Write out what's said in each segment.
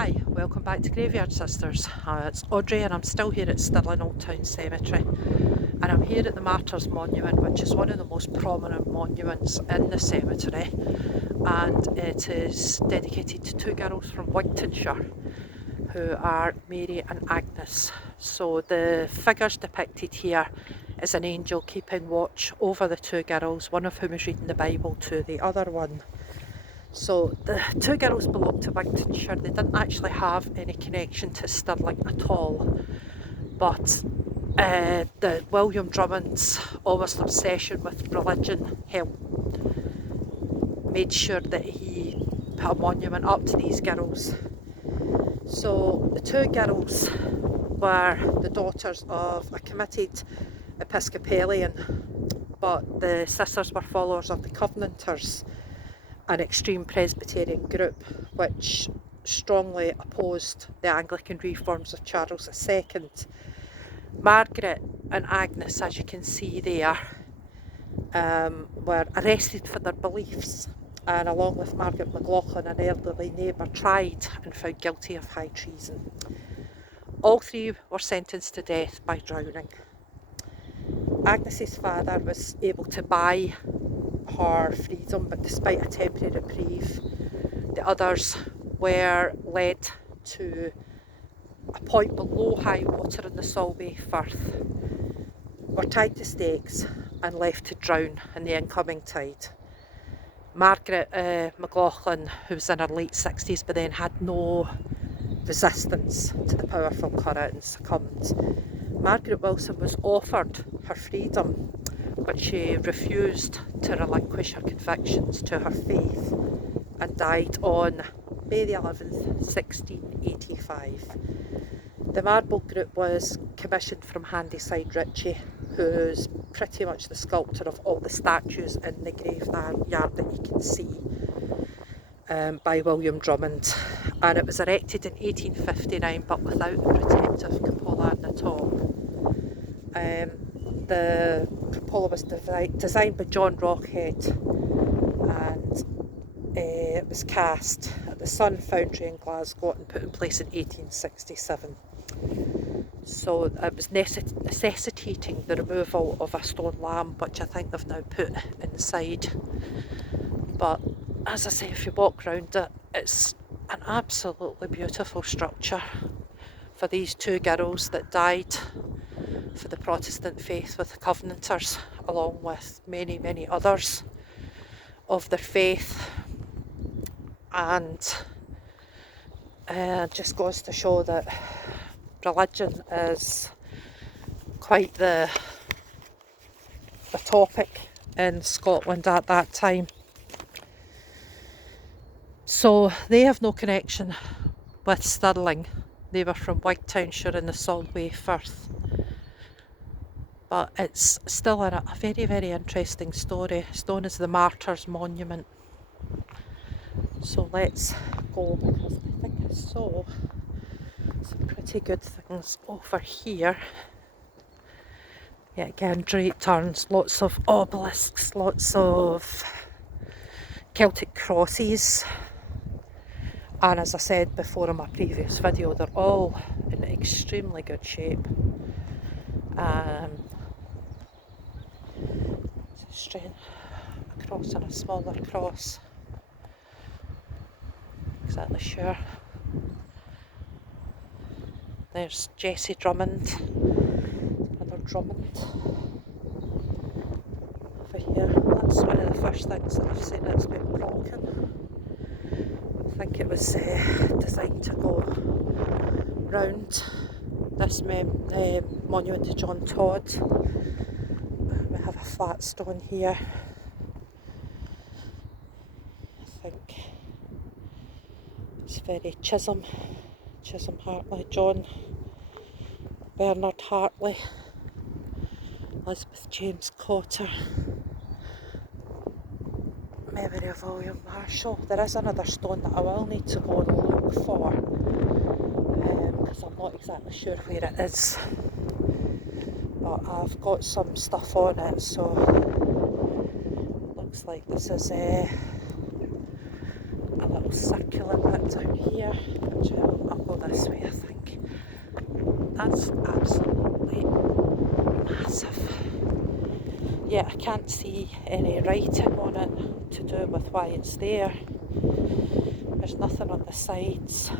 Hi, welcome back to Graveyard Sisters. It's Audrey and I'm still here at Stirling Old Town Cemetery, and I'm here at the Martyrs Monument, which is one of the most prominent monuments in the cemetery, and it is dedicated to two girls from Wigtonshire who are Mary and Agnes. So the figures depicted here is an angel keeping watch over the two girls, one of whom is reading the Bible to the other one. So the two girls belonged to Wigtonshire. They didn't actually have any connection to Stirling at all, but the William Drummond's almost obsession with religion made sure that he put a monument up to these girls. So the two girls were the daughters of a committed Episcopalian, but the sisters were followers of the Covenanters, an extreme Presbyterian group which strongly opposed the Anglican reforms of Charles II. Margaret and Agnes, as you can see there, were arrested for their beliefs, and along with Margaret McLaughlin, an elderly neighbour, tried and found guilty of high treason. All three were sentenced to death by drowning. Agnes's father was able to buy her freedom, but despite a temporary reprieve, the others were led to a point below high water in the Solway Firth, were tied to stakes and left to drown in the incoming tide. Margaret McLaughlin, who was in her late 60s but then had no resistance to the powerful current and succumbed. Margaret Wilson was offered her freedom, but she refused to relinquish her convictions to her faith and died on May the 11th, 1685. The marble group was commissioned from Handyside Ritchie, who's pretty much the sculptor of all the statues in the graveyard that you can see, by William Drummond, and it was erected in 1859 but without the protective cupola on the top. The cupola was designed by John Rockhead, and it was cast at the Sun Foundry in Glasgow and put in place in 1867. So it was necessitating the removal of a stone lamp, which I think they've now put inside. But as I say, if you walk around it, it's an absolutely beautiful structure for these two girls that died for the Protestant faith with the Covenanters, along with many, many others of their faith. And just goes to show that religion is quite the topic in Scotland at that time. So they have no connection with Stirling. They were from Wigtonshire in the Solway Firth. But it's still a very, very interesting story. It's known as the Martyrs Monument. So let's go, because I think I saw some pretty good things over here. Yeah, again, straight turns, lots of obelisks, lots of Celtic crosses. And as I said before in my previous video, they're all in extremely good shape. Straight across and a smaller cross. Exactly sure. There's Jessie Drummond, another Drummond over here. That's one of the first things that I've seen that's been broken. I think it was designed to go round this monument to John Todd. We have a flat stone here. I think it's very Chisholm Hartley, John Bernard Hartley, Elizabeth James Cotter, memory of William Marshall. There is another stone that I will need to go and look for, because I'm not exactly sure where it is, but I've got some stuff on it, so looks like this is a little circular bit down here, which I will this way, I think. That's absolutely massive. Yeah, I can't see any writing on it to do with why it's there. There's nothing on the sides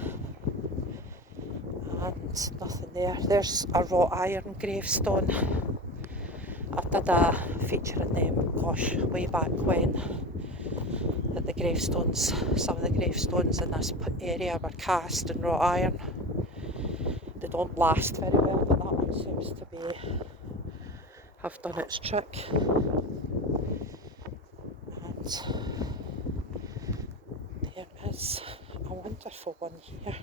and nothing there. There's a wrought iron gravestone. I did a feature in them, gosh, way back when, that the gravestones, some of the gravestones in this area were cast in wrought iron. They don't last very well, but that one seems to have done its trick. And there is a wonderful one here.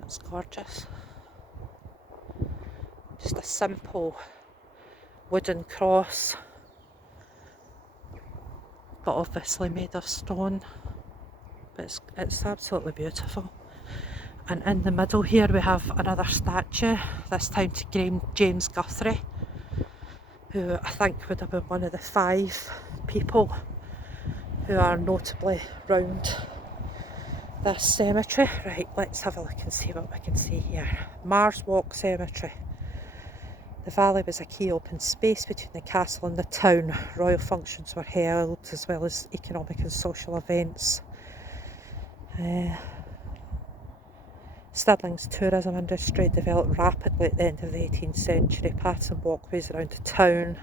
That's gorgeous. Just a simple wooden cross, but obviously made of stone. But it's absolutely beautiful. And in the middle here we have another statue, this time to James Guthrie, who I think would have been one of the 5 people who are notably round this cemetery. Right, let's have a look and see what we can see here. Mars Walk Cemetery. The valley was a key open space between the castle and the town. Royal functions were held, as well as economic and social events. Stirling's tourism industry developed rapidly at the end of the 18th century. Paths and walkways around the town,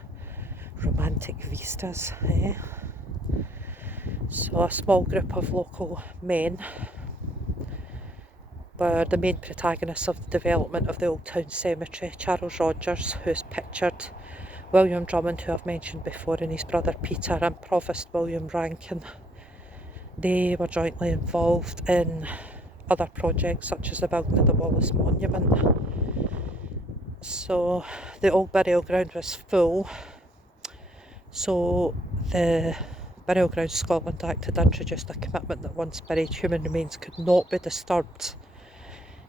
romantic vistas. So a small group of local men were the main protagonists of the development of the Old Town Cemetery. Charles Rogers, who's pictured, William Drummond, who I've mentioned before, and his brother Peter, and Provost William Rankin. They were jointly involved in other projects such as the building of the Martyrs Monument. So the old burial ground was full, so the Burial Ground Scotland Act had introduced a commitment that once buried human remains could not be disturbed.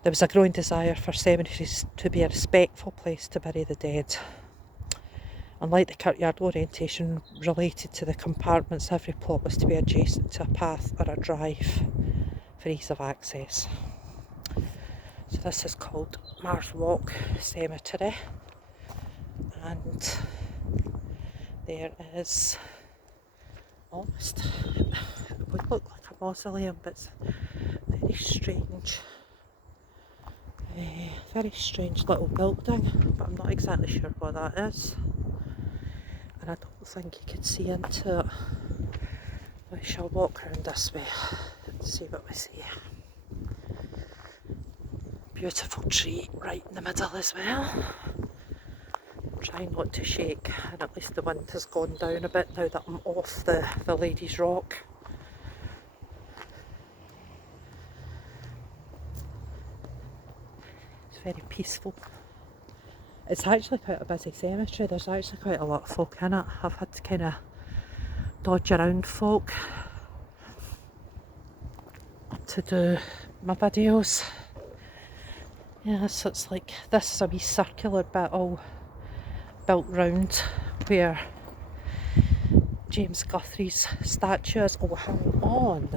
There was a growing desire for cemeteries to be a respectful place to bury the dead. Unlike the kirkyard orientation related to the compartments, every plot was to be adjacent to a path or a drive for ease of access. So this is called Mars Walk Cemetery, and there is almost, it would look like a mausoleum, but it's very strange little building, but I'm not exactly sure what that is, and I don't think you can see into it. We shall walk around this way and see what we see. Beautiful tree right in the middle as well. I'm trying not to shake, and at least the wind has gone down a bit now that I'm off the Lady's Rock. It's very peaceful. It's actually quite a busy cemetery. There's actually quite a lot of folk in it. I've had to kind of dodge around folk to do my videos. Yeah, so it's like, this is a wee circular bit all built round where James Guthrie's statue is. Oh, hang on.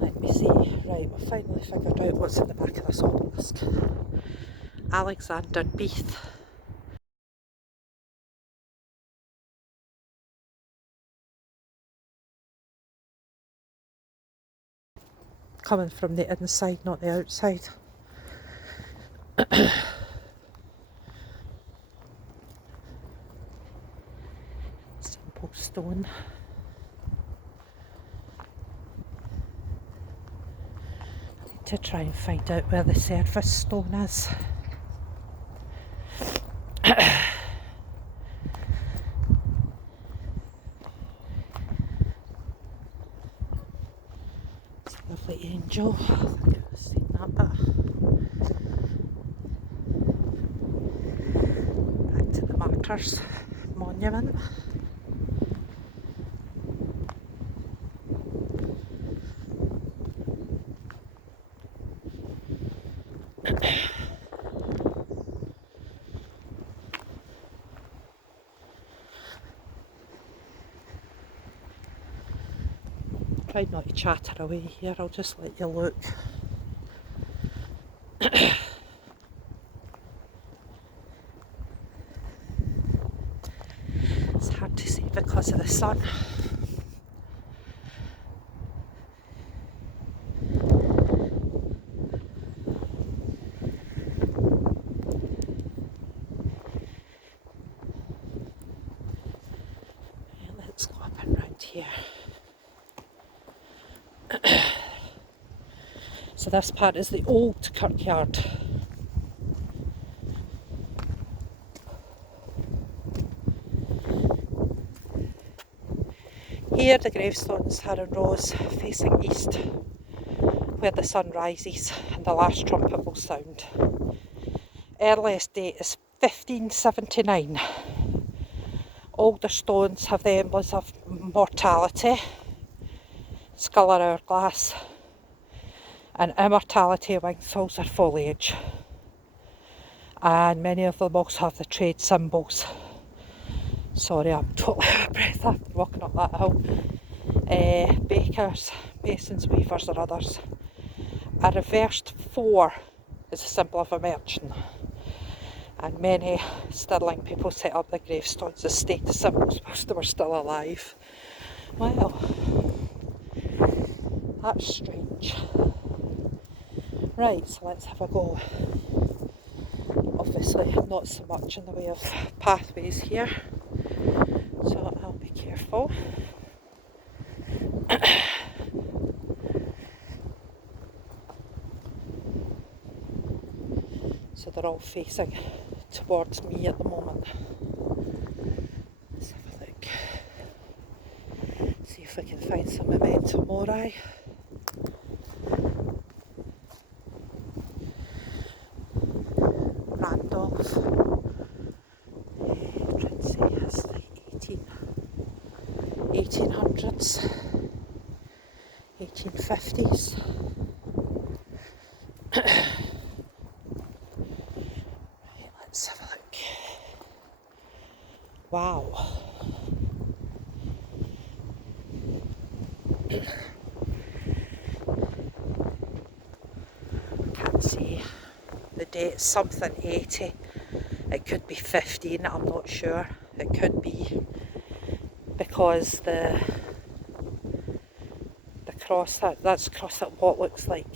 Let me see. Right, we've finally figured out what's in the back of this obelisk. Alexander Beath. Coming from the inside, not the outside. Simple stone. I need to try and find out where the surface stone is. It's a lovely angel. I think I've seen that bit. Back to the Martyrs Monument. Try not to chatter away here, I'll just let you look. It's hard to see because of the sun. Let's go up and round here. So this part is the old kirkyard. Here the gravestones are in rows facing east, where the sun rises and the last trumpet will sound. Earliest date is 1579. Older stones have the emblems of mortality, skull or hourglass, and immortality, wingfuls or foliage. And many of them also have the trade symbols. Sorry, I'm totally out of breath after walking up that hill. Bakers, masons, weavers or others. A reversed 4 is a symbol of a merchant. And many Stirling people set up the gravestones as status symbols whilst they were still alive. Well, that's strange. Right, so let's have a go. Obviously not so much in the way of pathways here, so I'll be careful. So they're all facing towards me at the moment. Let's have a look. See if we can find some memento mori. Randolph. Princey has the 1800s, 1850s. Right, let's have a look. Wow. Can't see the date, something 80. It could be 15, I'm not sure. It could be because the cross, that's across at what looks like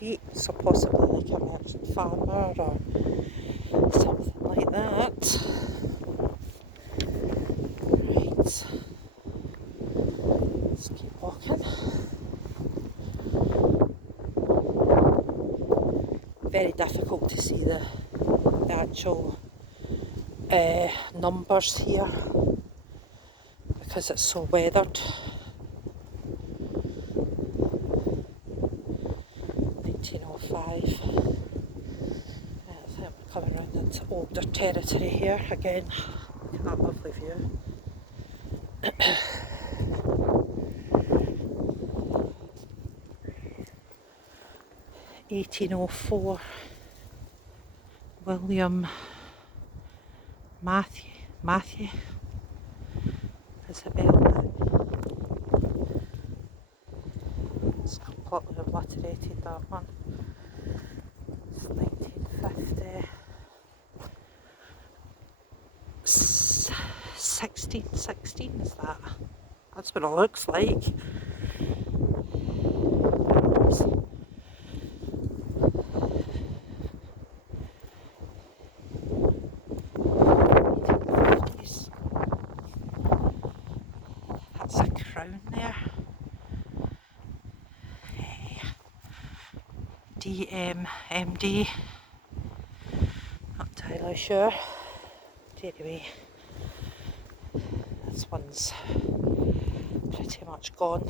wheat, so possibly like a merchant farmer or something like that. Right, let's keep walking. Very difficult to see the actual numbers here because it's so weathered. 1905. I think we're coming around into older territory here again. Look at that lovely view. 1804. William Matthew Isabella. It's completely obliterated, that one. It's 1950. 1616 is that? That's what it looks like. That's a crown there. DMMD. Not entirely sure. Anyway, this one's pretty much gone.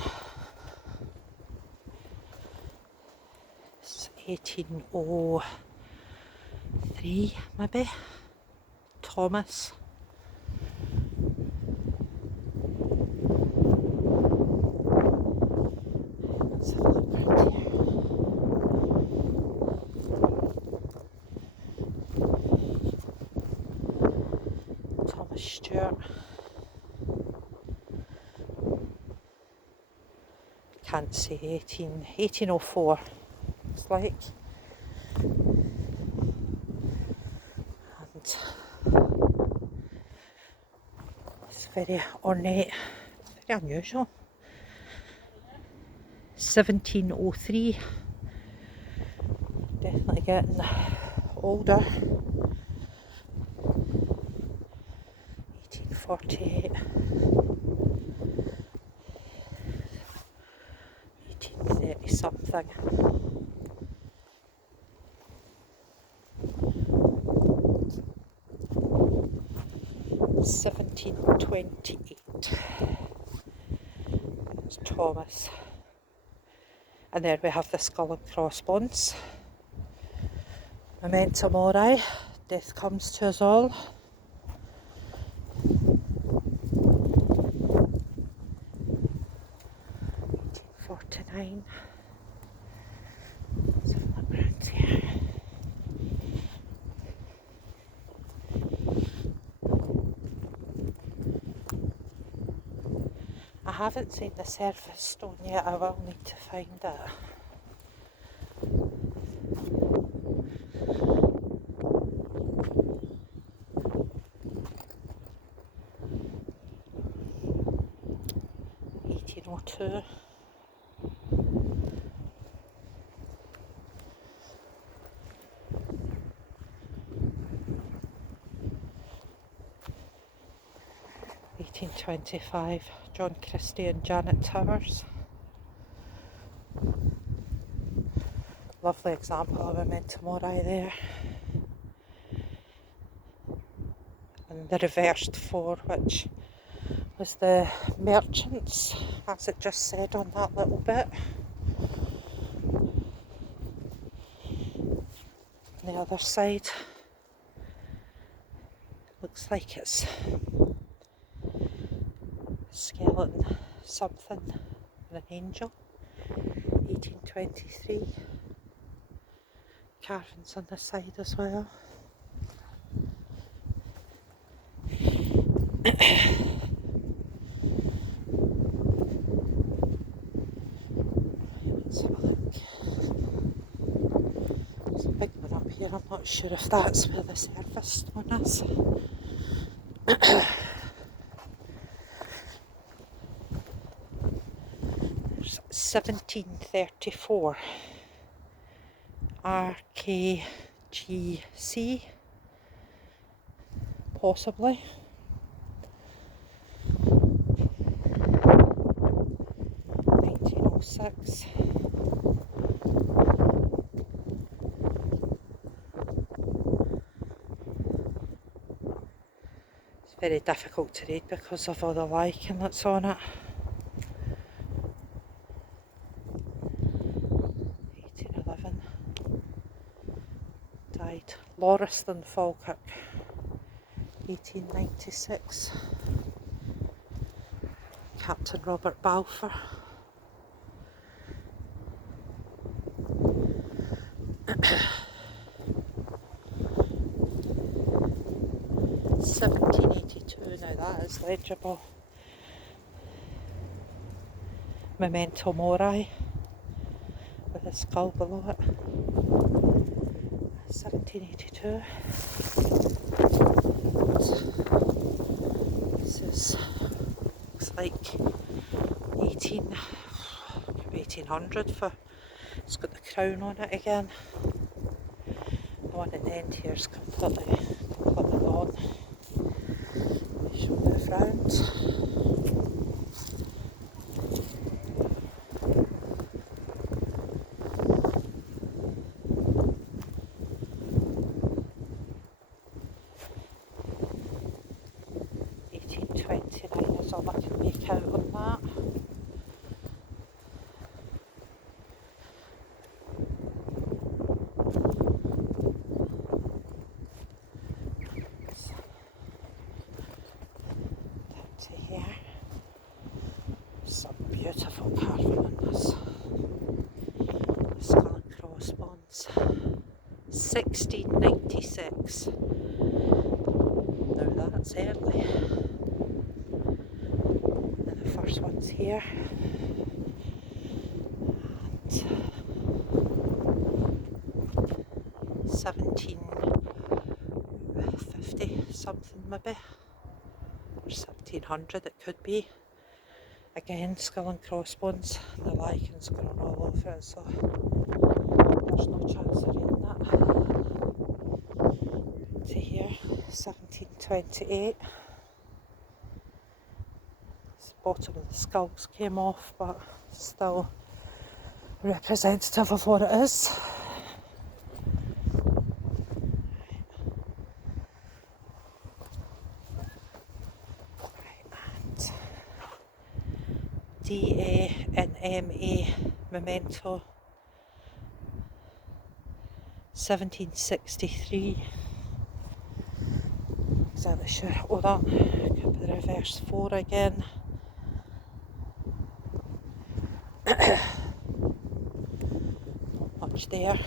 It's 1803 maybe. Thomas. Let's have a look around here. Thomas Stewart. can't say, 1804, looks like. And it's very ornate, very unusual. 1703, definitely getting older. 1848, 1830 something. 1728. There's Thomas. And there we have the skull and crossbones. Memento mori, death comes to us all. 1849. Let's have a look around here. I haven't seen the surface stone yet, I will need to find it. Two. 1825, John Christie and Janet Towers. Lovely example of a memento mori there. And the reversed 4, which was the merchants, as it just said on that little bit. On the other side, looks like it's skeleton something and an angel. 1823. Carvings on the side as well. Let's have a look. There's a big one up here. I'm not sure if that's where the surface stone is. There's 1734. RKGC, possibly. 1906. It's very difficult to read because of all the lichen that's on it. 1811. Died Lauriston Falkirk, 1896. Captain Robert Balfour. 1782, now that is legible. Memento mori, with a skull below it. 1782. This is, looks like 1800 for, it's got the crown on it again. The one at the end here is completely gone. Show the front. Is all I can make out on that. Down to here. Some beautiful carving on this. The skull and crossbones. 1696. Now that's early. First one's here. 1750 something maybe, or 1700 it could be. Again, skull and crossbones, the lichens growing all over it, so there's no chance of reading that. To here, 1728. The bottom of the skulls came off, but still representative of what it is. DA and MA memento, 1763. Exactly sure. Oh, that could be the reverse 4 again. Not much there.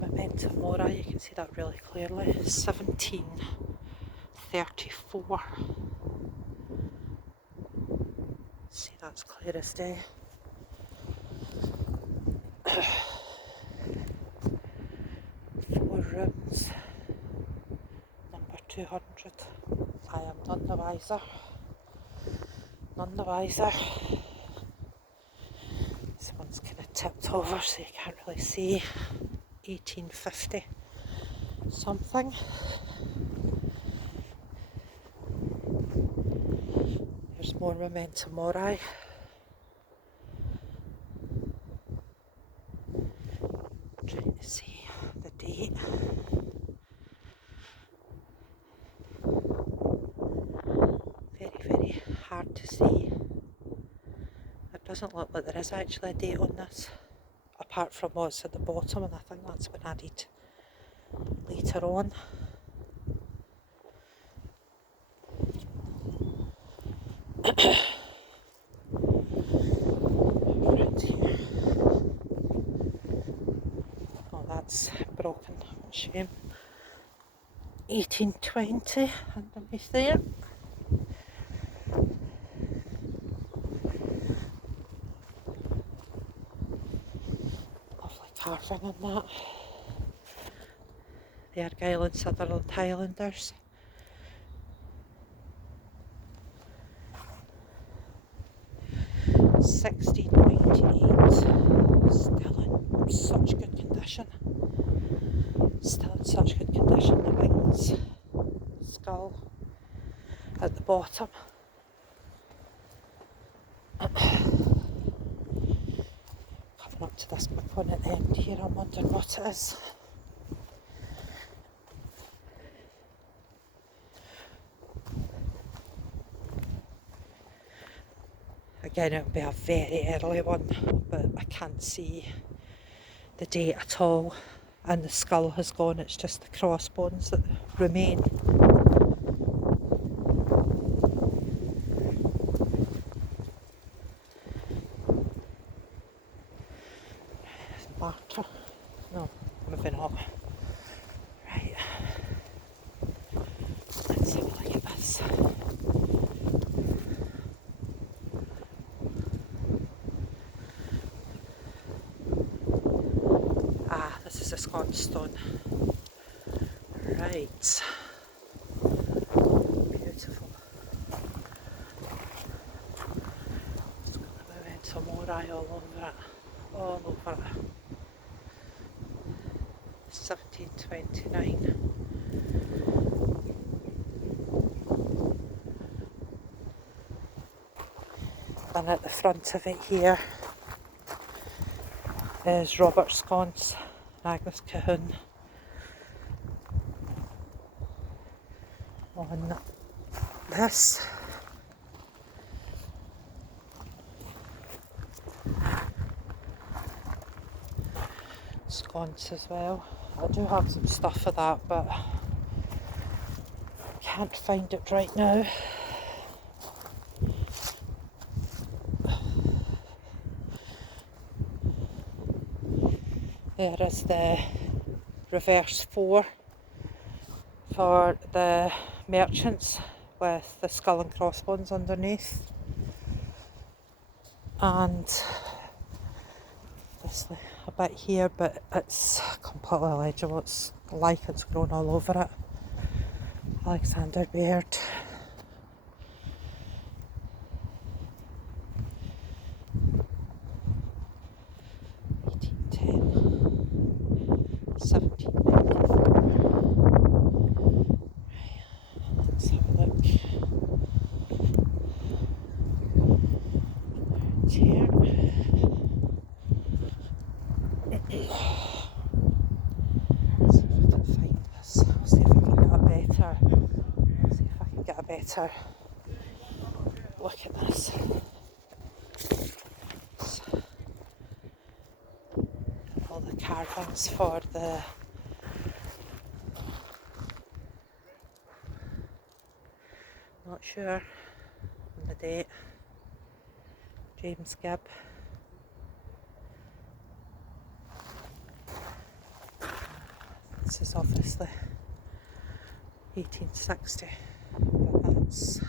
Memento mori, you can see that really clearly. 1734. See, that's clear as day. Four rooms. Number 200. I am none the wiser. None the wiser. This one's kind of tipped over, so you can't really see. 1850 something. There's more memento mori. Trying to see the date. Very, very hard to see. It doesn't look like there is actually a date on this, apart from what's at the bottom, and I think that's been added later on. Right here. Oh, that's broken. Shame. 1820 underneath there. Lovely carving on that. The Argyll and Sutherland Highlanders. (1698). Still in such good condition. Still in such good condition. The wings, skull at the bottom. Coming up to this big one at the end here, I'm wondering what it is. Again, it would be a very early one, but I can't see the date at all, and the skull has gone, it's just the crossbones that remain. Martyr. No, moving on. Right. Let's have a look at this. Ah, this is a Scotch stone. Right. Beautiful. It's got the memento mori all over it. All over it. 1729. And at the front of it here is Robert Sconce, Agnes Cahoon on this. Sconce as well. I do have some stuff for that, but can't find it right now. There is the reverse 4 for the merchants with the skull and crossbones underneath. and obviously a bit here, but it's completely illegible. It's like it's grown all over it. Alexander Baird. Let's have a look. Here. See if I can find this. I'll see if I can get a better look at this. All the carvings for the not sure on the date. James Gibb. This is obviously 1860, but that's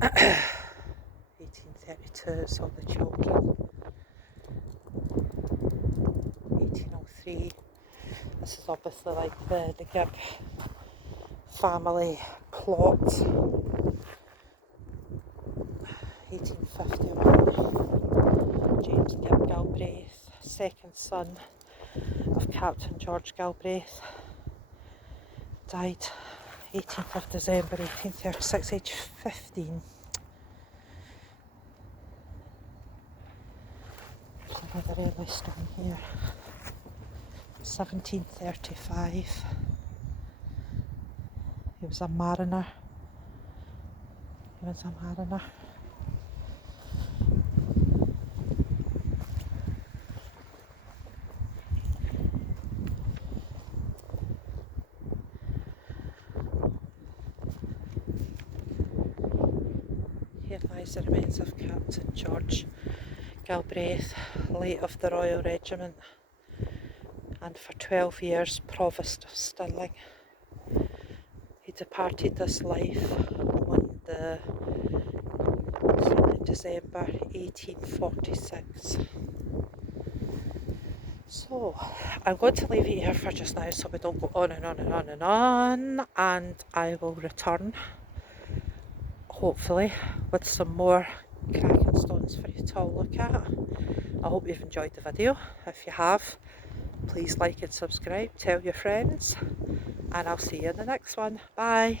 1832, so the choking. 1803. This is obviously like the Gibb family plot. 1851. James Gibb Galbraith, second son of Captain George Galbraith, died 18th of December 1836, age 15. There's another early stone here. 1735. He was a mariner. Here lies the remains of Captain George Galbraith, late of the Royal Regiment, and for 12 years Provost of Stirling. He departed this life on the December 1846. So I'm going to leave it here for just now so we don't go on and on and on and on, and I will return hopefully with some more cracking stones for you to all look at. I hope you've enjoyed the video. If you have, please like and subscribe, tell your friends, and I'll see you in the next one. Bye.